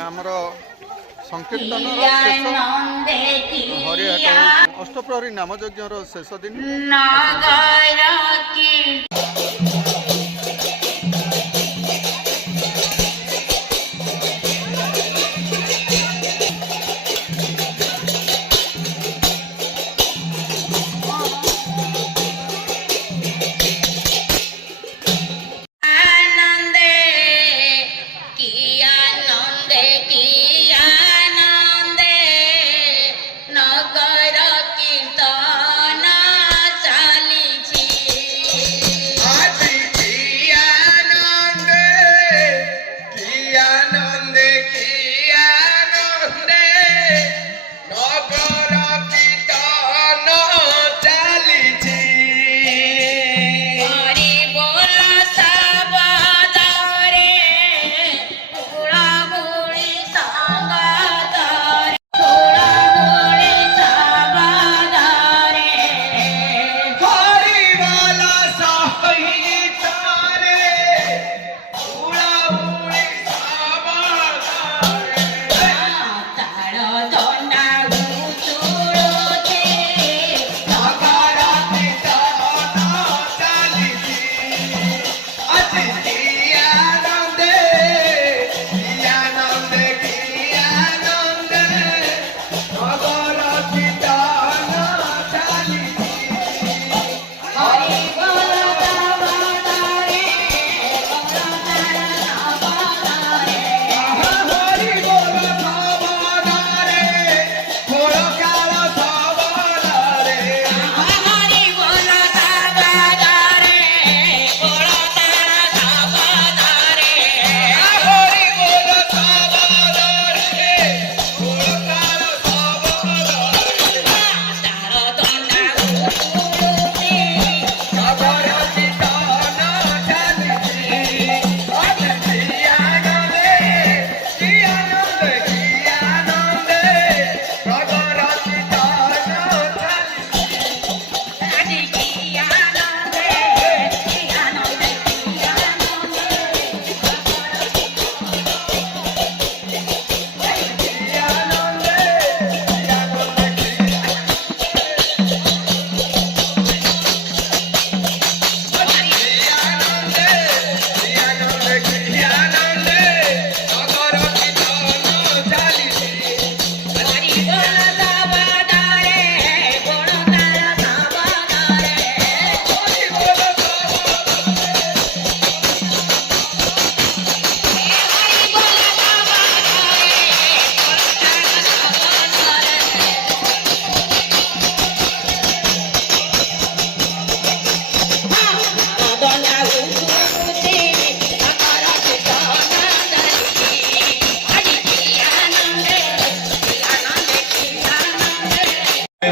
ଆମର ସଂକୀର୍ତ୍ତନର ଶେଷ ହରିହାଟ ଅଷ୍ଟପ୍ରହରୀ ନାମଯଜ୍ଞର ଶେଷ ଦିନ।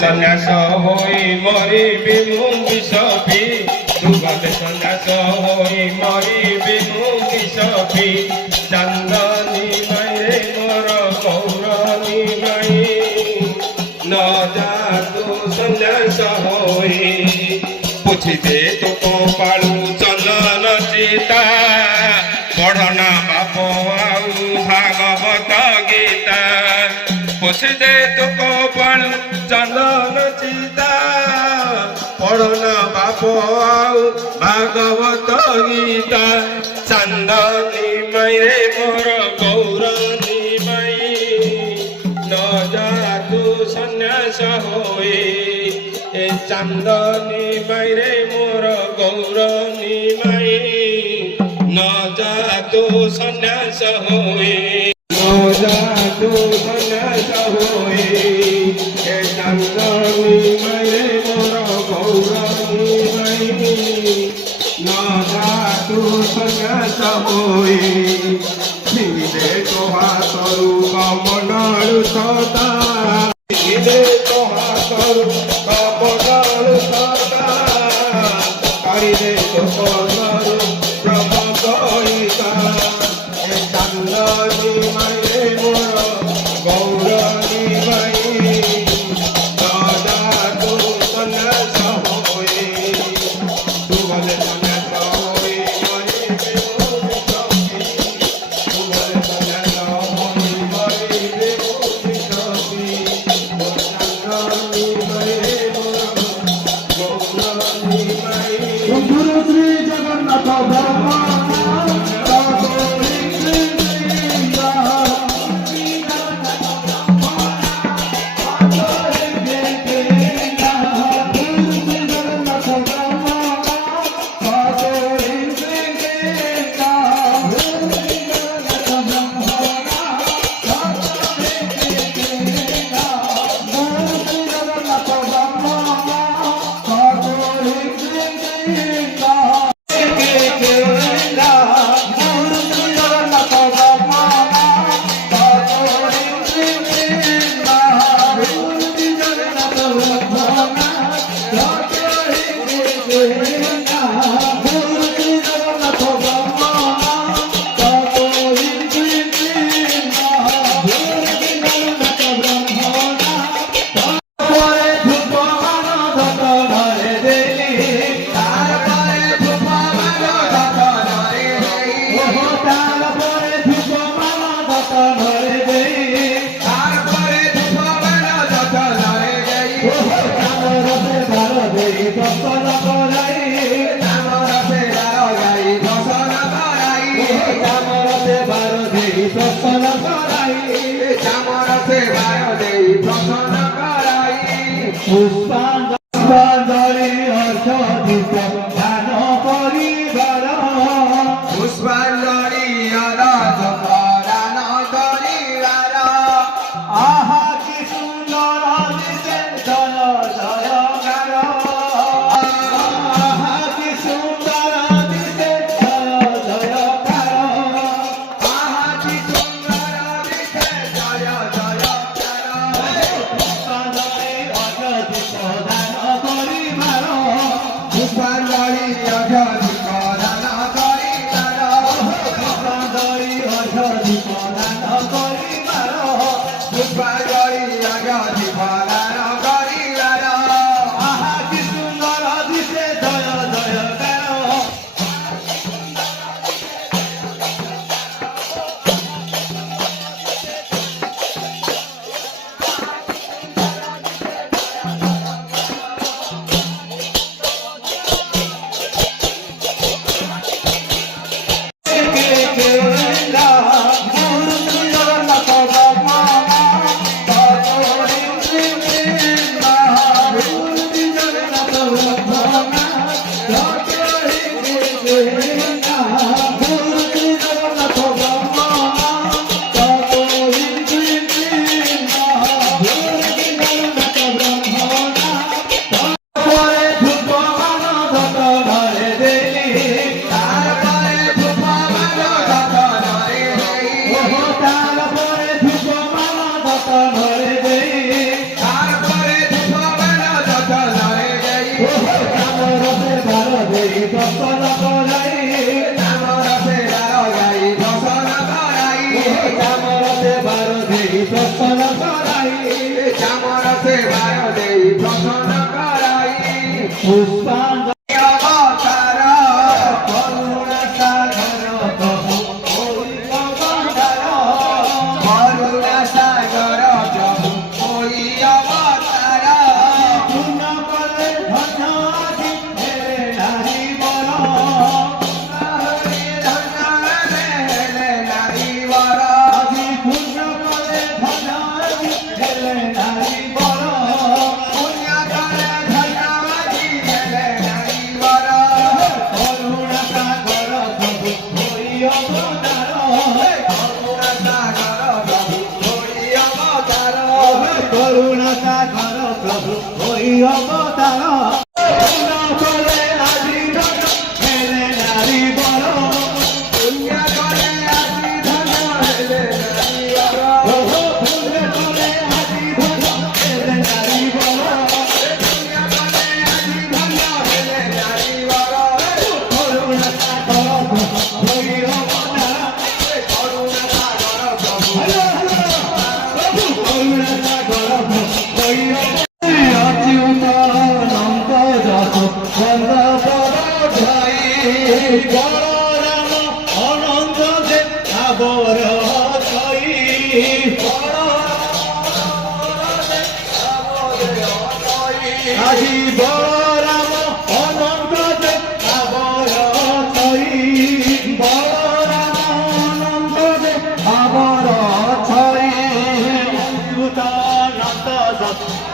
সন্ন্যাস হই মরিবি মুঙ্গি সপি দুগলে সন্ন্যাস হই মরিবি মুঙ্গি সপি চন্দনী মায়ে মোর গৌরনী মাই ন যা তু সন্ন্যাস হই পুছিদে তো কপালু চন্দন চিতা পঢ়না বাপ আউ ভাগবত গীতা পুছিদে তো কপালু চন্দন চিতা পঢ়না বাপ আউ ভাগবত গীতা চন্দনী মাইরে মোর গৌরনী মাই ন যা তু সন্ন্যাস হই এ চন্দনী মাইরে মোর গৌরনী মাই ন যা তু সন্ন্যাস হই ন যা তু সন্ন্যাস হই এ চন্দনী মাইরে মোর গৌরনী মাই ন যা তু সন্ন্যাস হই ছিদে তোহা তরু কমনালু সদা ছিদে তোহা তরু কমনালু সদা কারিদে তোপনরু ব্রহ্ম গয়িতা এ চন্দনী মাইরে মোর গৌরনী মাই দাদা তু সন্ন্যাস হই তু বলে সন্ন্যাস হই শ্রী জগন্নাথ ব্রহ্মা পুষ্পাঞ্জলি অর্ঘ্য দান করিবার পুষ্পাঞ্জলি দান করিবার আহা কি সুন্দর দিশে জয় জয় গান আহা কি সুন্দর দিশে জয় জয় গান আহা কি সুন্দর দিশে জয় জয় পুষ্পাঞ্জলি অর্ঘ্য দান করিবার পুষ্পাঞ্জলি দান করিবার পুষ্পাঞ্জলি অর্ঘ্য দান করিবার পুষ্পাঞ্জলি দান করিবার আহা কি সুন্দর দিশে জয় জয় গান পুষ্পাঞ্জলি অবতার করুণা সাগর প্রভু ওই অবতার করুণা সাগর প্রভু ওই অবতার পূর্ণ করে ধন্য আছি হেরে নারী বর আজি পূর্ণ করে ধন্য আছি হেরে নারী বর করুণা সাগর প্রভু ওই অবতার করুণা সাগর প্রভু ওই অবতার পূর্ণ করে আজি ধন্য হেরে নারী বর ওহো পূর্ণ করে আজি ধন্য হেরে নারী বর করুণা সাগর প্রভু ওই অবতার হ্যালো হ্যালো প্রভু করুণা সাগর প্রভু ওই অচ্যুত নন্দ যত বল্লভ ধাই বলরাম অনন্ত যে আবর ছই আজি বলরাম অনন্ত যে আবর বলরাম অনন্ত যে আবার ছয় অচ্যুতানন্দ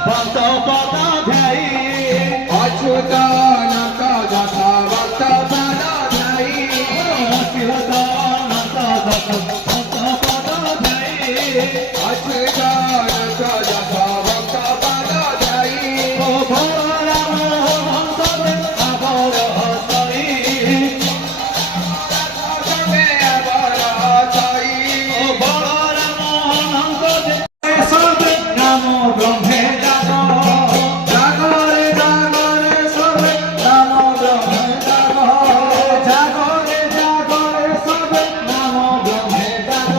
ভক্ত পদ ধ্যাই অচ্যুতানন্দ যশ ভক্ত পদ ধ্যাই অচ্যুতানন্দ ভক্ত পদ ধ্যাই অচ্যুতানন্দ যশ ভক্ত পদ ধ্যাই ও বলরাম অনন্ত যে আবার ছয় ও বলরাম অনন্ত যে সবে নাম ব্রহ্মে জাগ জাগরে জাগরে সবে নাম ব্রহ্মে জাগ জাগরে জাগরে সবে নাম ব্রহ্মে জাগ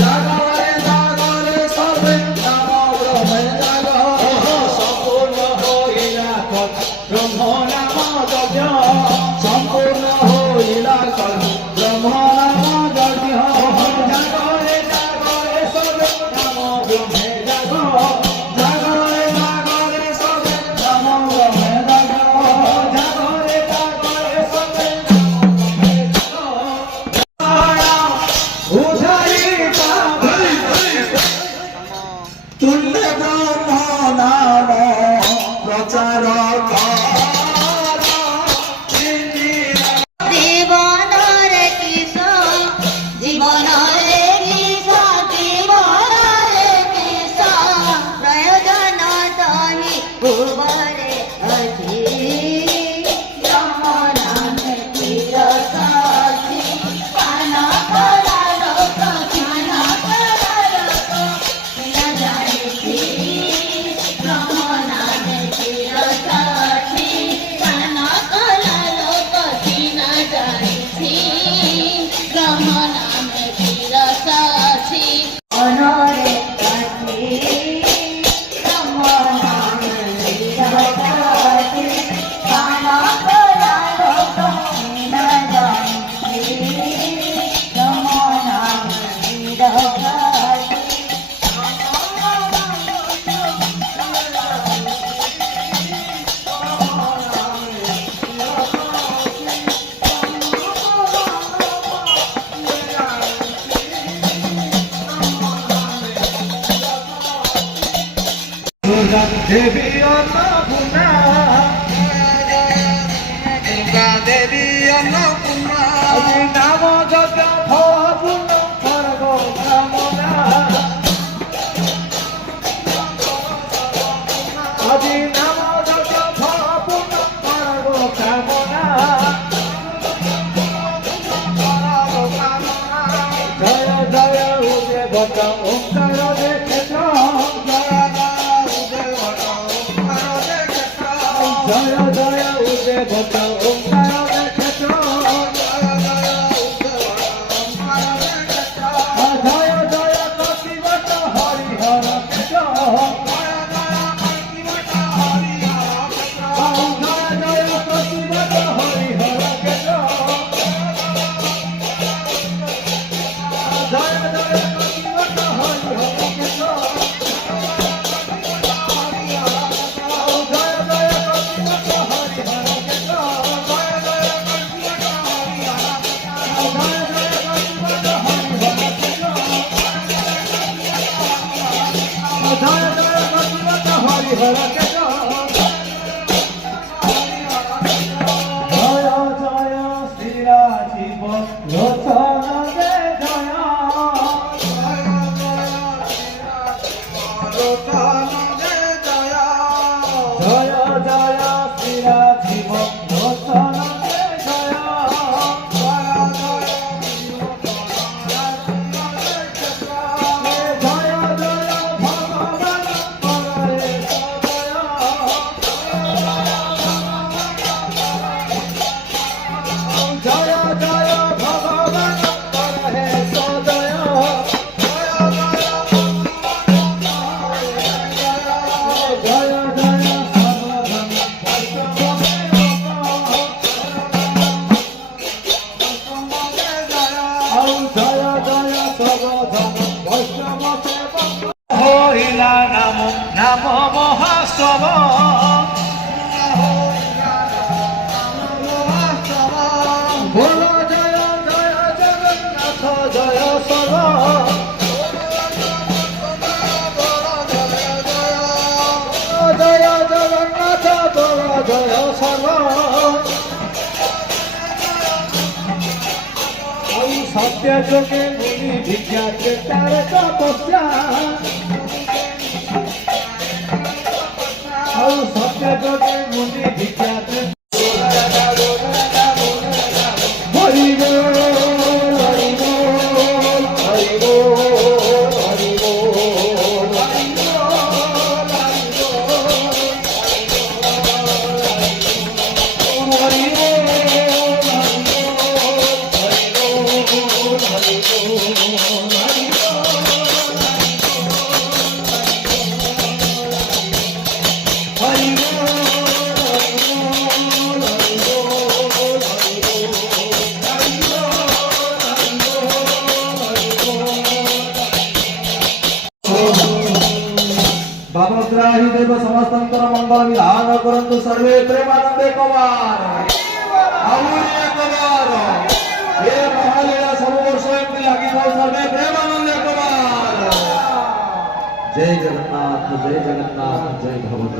জাগরে জাগরে সবে নাম ব্রহ্মে জাগ সম্পূর্ণ হইলা কল ব্রহ্ম নাম যজ্ঞ সম্পূর্ণ হইলা কল ব্রহ্ম নাম যজ্ঞ জাগরে জাগরে সবে নাম ব্রহ্মে জাগ জাগরে জাগরে সবে নাম ব্রহ্মে জাগ জাগরে জাগরে সবে উধারিতা তুল্য ব্রহ্ম নাম প্রচার জীবনরে কিস জীবনরে কিস জীবনরে কিস প্রয়োজন তহি ভুবরে অছি ব্রহ্ম নামে চিরসাক্ষী কান করা লোক জ্ঞান করা লোক না জানিছি ব্রহ্ম নামে চিরসাক্ষী কান করা লোক না জানিছি ব্রহ্ম নামে চিরসাক্ষী অনরে কাছি ব্রহ্ম নামে চিরসাক্ষী কান করা লোক না জানিছি ব্রহ্ম নামে চিরসাক্ষী দেবী অন্নপূর্ণা দুর্গা দেবী অন্নপূর্ণা আজি নাম যজ্ঞ ফলপূর্ণ স্বর্গ কামনা আজি নাম যজ্ঞ ফলপূর্ণ স্বর্গ কামনা জয় জয় উদে ভদ্র ওঙ্কার দেখে জয় জয় উদে ভদ্র ওঙ্কার দেখে জয় জয় কপিবট হরিহর কেশ জয় জয় কপিবট হরিহর কেশ জয় জয় কপিবট হরিহর কেশ জয় জয় কপিবট হরিহর কেশ জয় জয় কপিবট হরিহর কেশ জয় জয় শ্রীরাজীব লোচন দে জয় জয় জয় শ্রীরাজীব লোচন দে জয় জয় জয় ভগবান পরেশ জয় সত্য যোগে মুনি ভিক্ষা চেষ্টার তপস্যা ଆଉ ସତ୍ୟ ଯୋଗେ ମୁନି ଭିକ୍ଷା ହରିବ बाबग्राही देव समस्तंकर मंगल विधान करंतु सर्वे प्रेमानंदे कवार आउरी कवार हे महालीला सब वर्ष एमती लागि थाउ सर्वे प्रेमानंदे कवार जय जगन्नाथ जय भगवत।